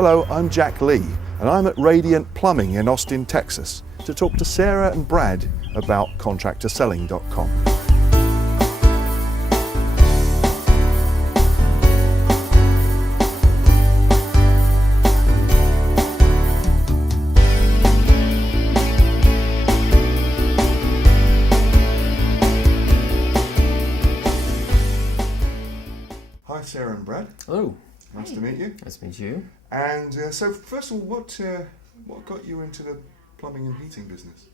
Hello, I'm Jack Lee, and I'm at Radiant Plumbing in Austin, Texas, to talk to Sarah and Brad about ContractorSelling.com. Hi, Sarah and Brad. Hello. Nice to meet you. Nice to meet you. And so, first of all, what got you into the plumbing and heating business?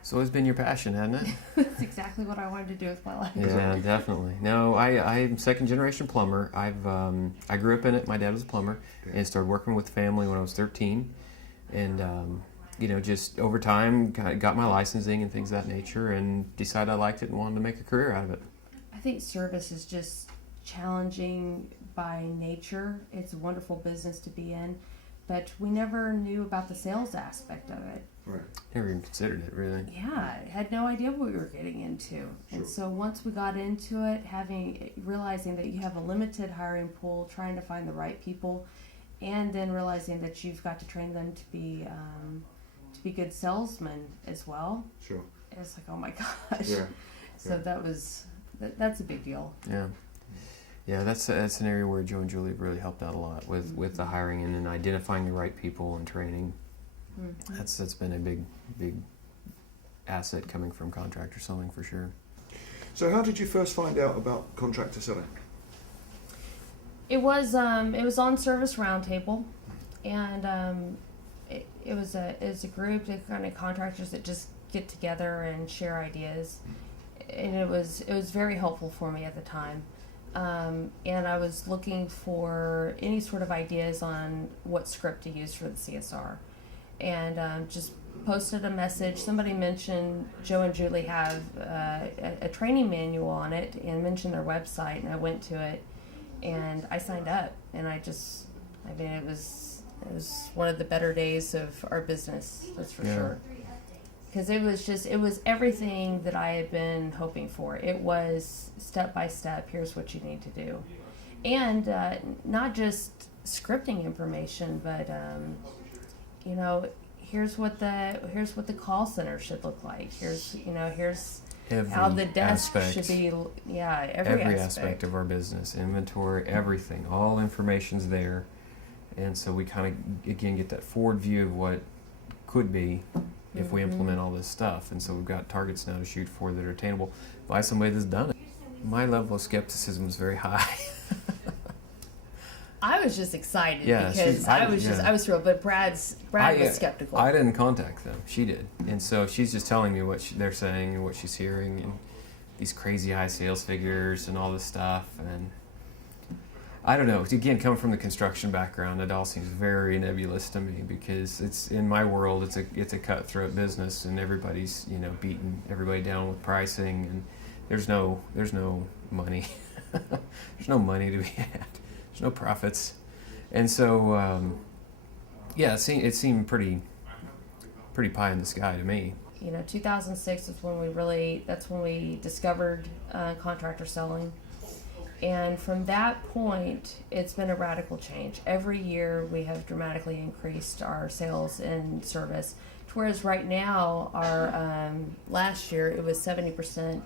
It's always been your passion, hasn't it? That's exactly what I wanted to do with my life. Yeah, definitely. No, I'm second generation plumber. I grew up in it. My dad was a plumber, and started working with the family when I was 13. And just over time, got my licensing and things of that nature, and decided I liked it and wanted to make a career out of it. I think service is just challenging by nature. It's a wonderful business to be in, but we never knew about the sales aspect of it. Right. Never even considered it, really. Yeah, I had no idea what we were getting into. Sure. And so once we got into it, realizing that you have a limited hiring pool, trying to find the right people, and then realizing that you've got to train them to be good salesmen as well. Sure. It's like, oh my gosh. Yeah. So that's a big deal. Yeah. Yeah, that's an area where Joe and Julie have really helped out a lot with the hiring and then identifying the right people and training. Mm-hmm. That's been a big asset coming from Contractor Selling for sure. So how did you first find out about Contractor Selling? It was on Service Roundtable, and it was a group of kind of contractors that just get together and share ideas, and it was very helpful for me at the time. And I was looking for any sort of ideas on what script to use for the CSR, and just posted a message. Somebody mentioned Joe and Julie have a training manual on it, and mentioned their website, and I went to it, and I signed up, and it was one of the better days of our business, that's for sure. Because it was everything that I had been hoping for. It was step by step, here's what you need to do. And not just scripting information, but here's what the call center should look like. Here's Every how the desk aspect, should be. Yeah, every aspect of our business, inventory, everything, all information's there. And so we kind of, again, get that forward view of what could be if we implement all this stuff. And so we've got targets now to shoot for that are attainable by somebody that's done it. My level of skepticism is very high. I was just excited Yeah, because I was thrilled, but Brad was skeptical. I didn't contact them. She did. And so she's just telling me what they're saying and what she's hearing and these crazy high sales figures and all this stuff. And I don't know. Again, coming from the construction background, it all seems very nebulous to me because it's in my world. It's a cutthroat business, and everybody's beating everybody down with pricing, and there's no money. There's no money to be had. There's no profits, and so it seemed pretty pie in the sky to me. 2006 is when we discovered Contractor Selling. And from that point, it's been a radical change. Every year, we have dramatically increased our sales and service. Whereas right now, our last year, it was 70%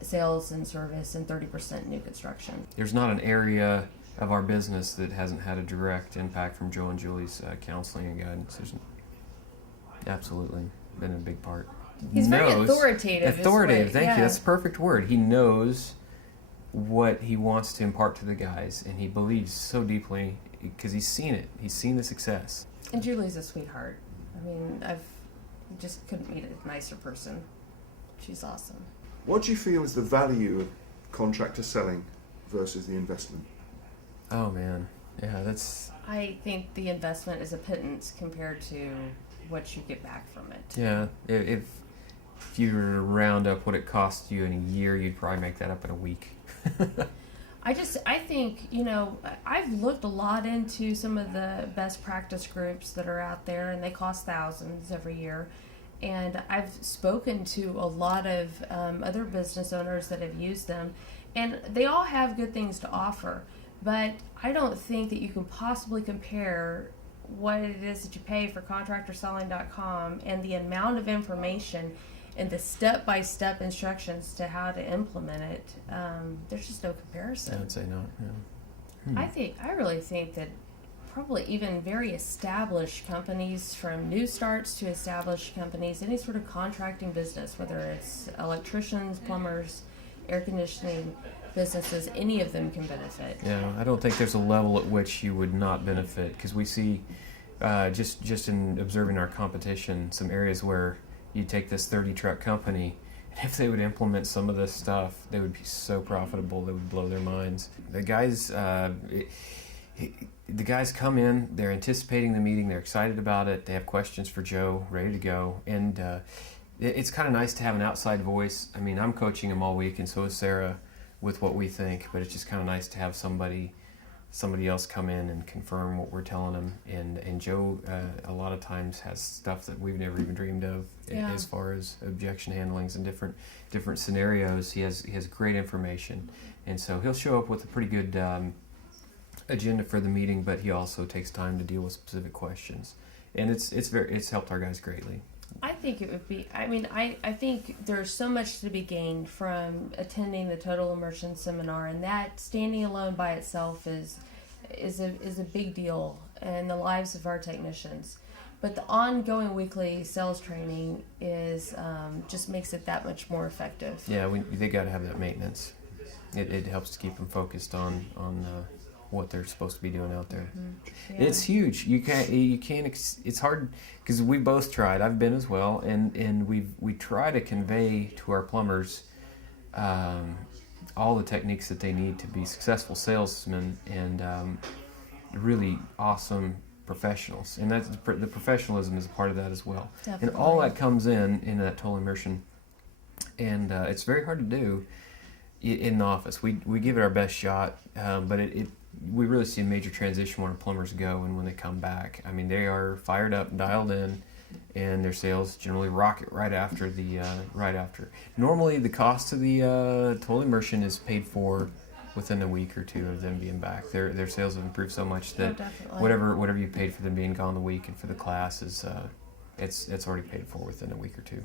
sales and service and 30% new construction. There's not an area of our business that hasn't had a direct impact from Joe and Julie's counseling and guidance. There's absolutely been a big part. He's very authoritative. Authoritative, thank you. That's the perfect word. He knows what he wants to impart to the guys, and he believes so deeply because he's seen it. He's seen the success. And Julie's a sweetheart. I mean, just couldn't meet a nicer person. She's awesome. What do you feel is the value of contractor selling versus the investment? Oh man, yeah, I think the investment is a pittance compared to what you get back from it. Yeah, if you were to round up what it cost you in a year, you'd probably make that up in a week. I think, I've looked a lot into some of the best practice groups that are out there, and they cost thousands every year. And I've spoken to a lot of other business owners that have used them, and they all have good things to offer. But I don't think that you can possibly compare what it is that you pay for contractorselling.com and the amount of information and the step-by-step instructions to how to implement it. There's just no comparison. I would say not. Yeah. I really think that probably even very established companies, from new starts to established companies, any sort of contracting business, whether it's electricians, plumbers, air conditioning businesses, any of them can benefit. Yeah, I don't think there's a level at which you would not benefit, because we see just in observing our competition, some areas where you take this 30 truck company, and if they would implement some of this stuff, they would be so profitable, they would blow their minds. The guys come in, they're anticipating the meeting, they're excited about it, they have questions for Joe, ready to go, and it's kind of nice to have an outside voice. I mean, I'm coaching them all week, and so is Sarah, with what we think, but it's just kind of nice to have somebody else come in and confirm what we're telling them. And Joe a lot of times has stuff that we've never even dreamed of, as far as objection handlings and different scenarios. He has great information, and so he'll show up with a pretty good agenda for the meeting, but he also takes time to deal with specific questions, and it's helped our guys greatly. I think it would be, I think there's so much to be gained from attending the Total Immersion Seminar, and that standing alone by itself is a big deal in the lives of our technicians. But the ongoing weekly sales training is just makes it that much more effective. Yeah, they got to have that maintenance. It helps to keep them focused on what they're supposed to be doing out there. Mm-hmm. Yeah. It's huge. You can't. It's hard because we both tried. I've been as well, and we try to convey to our plumbers all the techniques that they need to be successful salesmen and really awesome professionals. And that's the professionalism is a part of that as well. Definitely. And all that comes in that total immersion, and it's very hard to do in the office. We give it our best shot, but we really see a major transition when our plumbers go and when they come back. I mean, they are fired up, dialed in, and their sales generally rocket right after. Normally, the cost of the total immersion is paid for within a week or two of them being back. Their sales have improved so much that whatever you paid for them being gone the week and for the class is it's already paid for within a week or two.